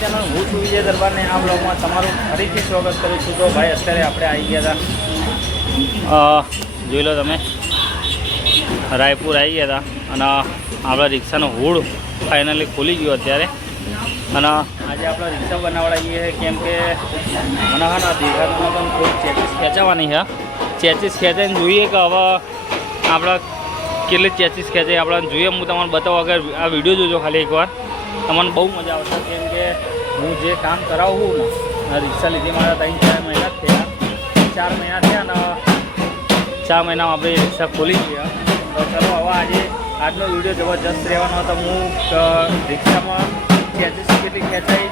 Channel હું છું વિજય દરબારને આ બ્લોગમાં તમારું ફરીથી સ્વાગત કરું છું। તો ભાઈ અત્યારે આપણે આવી ગયા હતા, જોઈ લો તમે, રાયપુર આવી ગયા હતા અને આપણા રિક્ષાનો હુડ ફાઇનલી ખુલી ગયો અત્યારે। અને આજે આપણે રિક્ષા બનાવડાવીએ કેમ કે મને હા ના દેખાતું પણ થોડી ચેચીસ ખેંચાવાની છે। ચેચીસ ખેંચાઈને જોઈએ કે હવે આપણા કેટલી ચેચીસ ખેંચાઈ આપણે જોઈએ। હું તમને બતાવું, અગર આ વિડીયો જોજો ખાલી એકવાર, તમને બહુ મજા આવશે કેમ કે હું જે કામ કરાવું ને રિક્ષા લીધી મારા 3-4 મહિના થયા, 4 મહિના થયા ને 4 મહિનામાં આપણે રિક્ષા ખોલી ગયા। તો ચલો હવે આજનો વિડીયો જબરજસ્ત રહેવાનો હતો। હું રિક્ષામાં ચેચીસ કેટલી ખેંચાઈ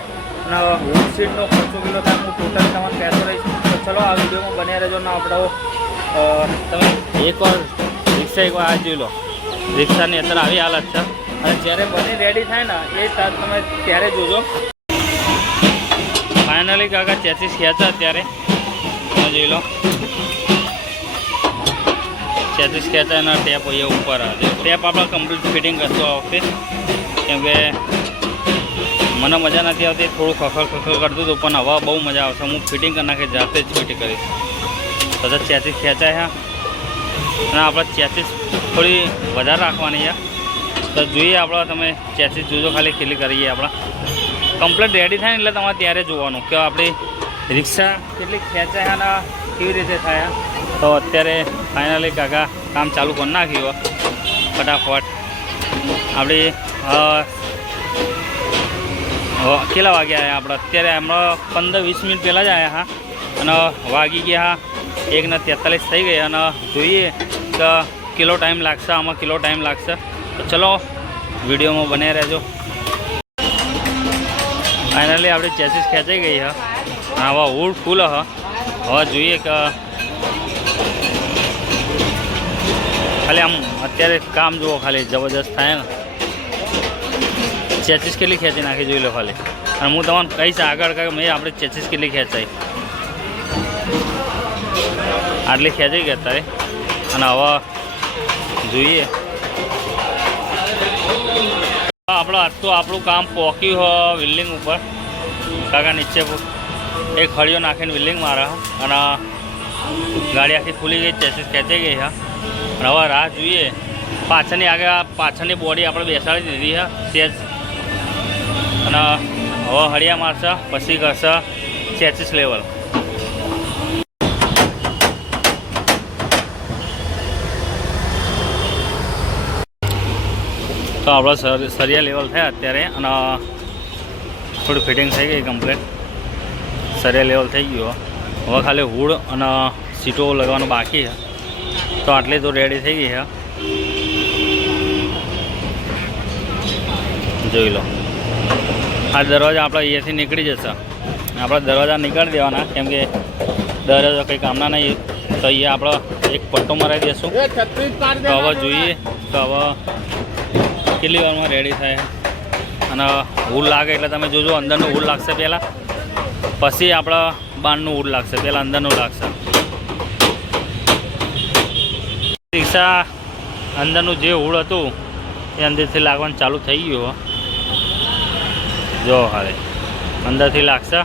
અને હુડ સીટનો ખર્ચો કેટલો થાય હું ટોટલ તમને કહેતો રહીશ। તો ચલો આ વિડીયોમાં બન્યા રહેજો ને આપણો તમે એકવાર એકવાર આ જોઈ લો, રિક્ષાની અંદર આવી હાલત છે અને જ્યારે બની રેડી થાય ને એ તમે ત્યારે જોજો। ફાઇનલી કાકા ચેચીસ ખેંચા અત્યારે તમે જોઈ લો, ચેચીસ ખેંચા એના ટેપ અહીંયા ઉપર આવે। ટેપ આપણે કમ્પ્લીટ ફિટિંગ કરશું આ વખતે કેમ કે મને મજા નથી આવતી, થોડું ખખડ કરતું હતું પણ હવે બહુ મજા આવશે। હું ફિટિંગ કરી નાખી, જાતે જ ફિટિંગ કરીશ। બધા ચેચીસ ખેંચાય છે અને આપણે ચેચીસ થોડી વધારે રાખવાની છે। તો જોઈએ આપણે, તમે ચેચીસ જોજો ખાલી કેટલી કરીએ આપણા કમ્પ્લીટ રેડી થાય ને એટલે તમારે ત્યારે જોવાનું કે આપણી રિક્ષા કેટલી ખેંચાય અને કેવી રીતે થાય। તો અત્યારે ફાઇનલી કાકા કામ ચાલુ કરી નાખ્યું ફટાફટ। આપણી કેટલા વાગ્યા આવ્યા આપણે અત્યારે? હમણાં 15-20 મિનિટ પહેલાં જ આવ્યા હા અને વાગી ગયા 1:43 થઈ ગઈ અને જોઈએ કે કેટલો ટાઈમ લાગશે, આમાં કેટલો ટાઈમ લાગશે। તો ચલો વિડીયોમાં બને રહેજો। ફાઇનલી આપણી ચેચીસ ખેંચાઈ ગઈ છે, હવે હુડ ફૂલ હ। હવે જોઈએ કે ખાલી આમ અત્યારે કામ જુઓ, ખાલી જબરજસ્ત થાય ને। ચેચીસ કેટલી ખેંચી નાખી જોઈ લો ખાલી, અને હું તમને કહીશ આગળ કે મેં આપણે ચેચીસ કેટલી ખેંચાઈ, આટલી ખેંચાઈ ગઈ અત્યારે। અને હવે જોઈએ આપણે આજ તો આપણું કામ પોક્યું હોય બિલ્ડિંગ ઉપર, કાકા નીચે એક ખડીઓ નાખીને બિલ્ડિંગ મારે અને ગાડી આખી ખુલી ગઈ, ચેચીસ ખેંચાઈ ગઈ છે। અને હવે રાહ જોઈએ, પાછળની બોડી આપણે બેસાડી દીધી છે સેજ, અને હવે હળિયા મારશે પછી કરશે ચેચીસ લેવલ। તો આપણે સરિયા લેવલ થયા અત્યારે અને થોડી ફિટિંગ થઈ ગઈ કમ્પ્લીટ, સરિયા લેવલ થઈ ગયો। હવે ખાલી હુડ અને સીટો લગાવવાનું બાકી છે, તો આટલી તો રેડી થઈ ગઈ છે। જોઈ લો, આ દરવાજા આપણે અહીંયાથી નીકળી જશે, આપણે દરવાજા નીકળી દેવાના કેમ કે દરવાજા કંઈ કામના નહીં। તો અહીંયા આપણે એક પટ્ટો મરાવી દઈશું। તો હવે જોઈએ તો હવે કેટલી વારમાં રેડી થાય અને હુડ લાગે એટલે તમે જોજો, અંદરનું હુડ લાગશે પહેલાં, પછી આપણા બહારનું હુડ લાગશે, પહેલાં અંદરનું લાગશે। રિક્ષા અંદરનું જે હુડ હતું એ અંદરથી લાગવાનું ચાલુ થઈ ગયું। જો હવે અંદરથી લાગશે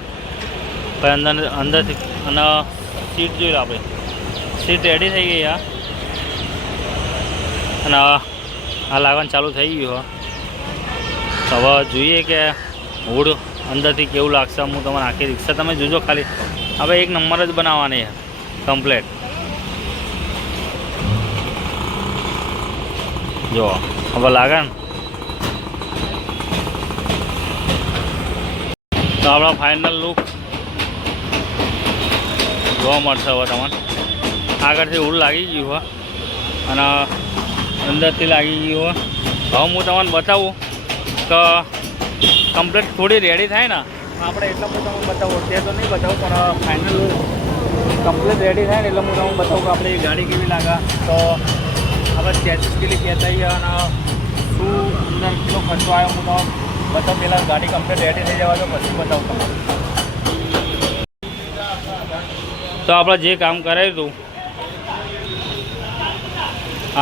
પછી અંદરથી અને સીટ જોઈ લો, આપણે સીટ રેડી થઈ ગઈ અને આ લાગવાનું ચાલુ થઈ ગયું। હવે જોઈએ કે હુડ અંદરથી કેવું લાગશે। હું તમારે આખી રિક્ષા તમે જોજો ખાલી, હવે એક નંબર જ બનાવવાની છે કમ્પ્લેટ। જો હવે લાગે ને તો આપણા ફાઇનલ લુક જોવા મળશે। હવે તમને આગળથી હુડ લાગી ગયું હોય અને અંદરથી લાગી ગયું હોય। હવે હું તમને બતાવું કે કમ્પ્લીટ થોડી રેડી થાય ને આપણે, એટલે હું તમને બતાવું, તે તો નહીં બતાવું પણ ફાઇનલ કમ્પ્લીટ રેડી થાય ને એટલે હું તમને બતાવું કે આપણે ગાડી કેવી લાગે। તો આપણે ચેચીસ કેટલી ખેંચાઈ અને શું અંદર કેટલો ખર્ચો આવ્યો હું તમને બતાવું। પહેલાં ગાડી કમ્પ્લીટ રેડી થઈ જવા દો પછી બતાવું તમારે। તો આપણે જે કામ કરાવ્યું હતું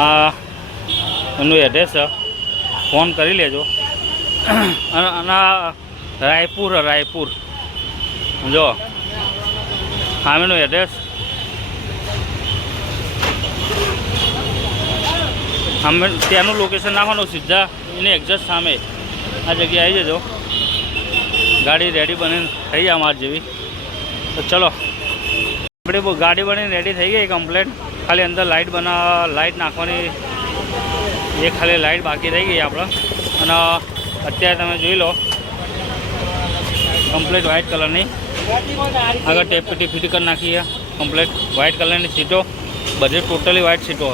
આ એનું એડ્રેસ ફોન કરી લેજો અને રાયપુર રાયપુર જો સામેનું એડ્રેસ સામે ત્યાંનું લોકેશન નાખવાનું સીધા એની એક્ઝેક્ટ સામે આ જગ્યાએ આવી જજો ગાડી રેડી બનીને થઈ જાય અમારી જેવી તો ચલો આપણે ગાડી બનીને રેડી થઈ ગઈ કમ્પ્લેટ ખાલી અંદર લાઇટ નાખવાની એ ખાલી લાઇટ બાકી રહી ગઈ આપણે અને અત્યારે તમે જોઈ લો કમ્પ્લીટ વ્હાઇટ કલરની આગળ ટેપ પીટી ફિટ કરી નાખીએ કમ્પ્લીટ વ્હાઇટ કલરની સીટો બધી ટોટલી વ્હાઇટ સીટો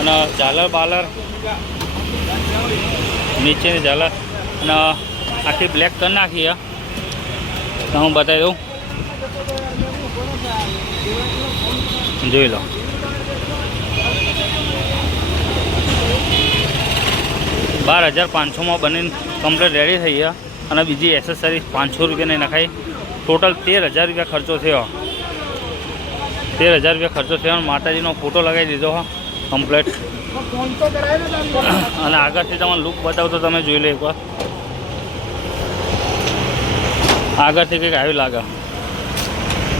અને ઝાલર બાલર નીચેની ઝાલર અને આખી બ્લેક કરી નાખીએ તો હું બતાવી દઉં જોઈ લો 12,500 બનીને કમ્પ્લીટ રેડી થઈ ગયા અને બીજી એસેસરીઝ 500 રૂપિયાની નખાઈ ટોટલ 13,000 રૂપિયા ખર્ચો થયો 13,000 રૂપિયા ખર્ચો થયો માતાજીનો ફોટો લગાવી દીધો કમ્પ્લીટ અને આગળથી તમને લુક બતાવું તો તમે જોઈ લો એકવાર આગળથી કંઈક આવી લાગે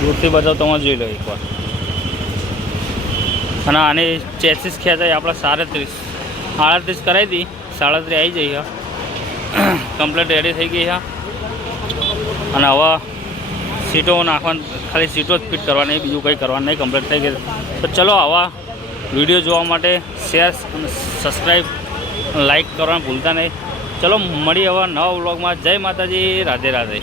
દૂરથી બતાવું તમે જોઈ લો એકવાર અને આની ચેસીસ ખેંચાય આપણે 37 કરાવી હતી 37 આવી જઈ કમ્પ્લીટ રેડી થઈ ગઈ અને હવે સીટો નાખવાની ખાલી સીટો જ ફિટ કરવાની બીજું કંઈ કરવાનું નહીં કમ્પ્લીટ થઈ ગઈ તો ચલો આવા વિડીયો જોવા માટે શેર અને સબસ્ક્રાઈબ લાઈક કરવાનું ભૂલતા નહીં ચલો મળીએ હવે નવા વ્લોગમાં જય માતાજી રાધે રાધે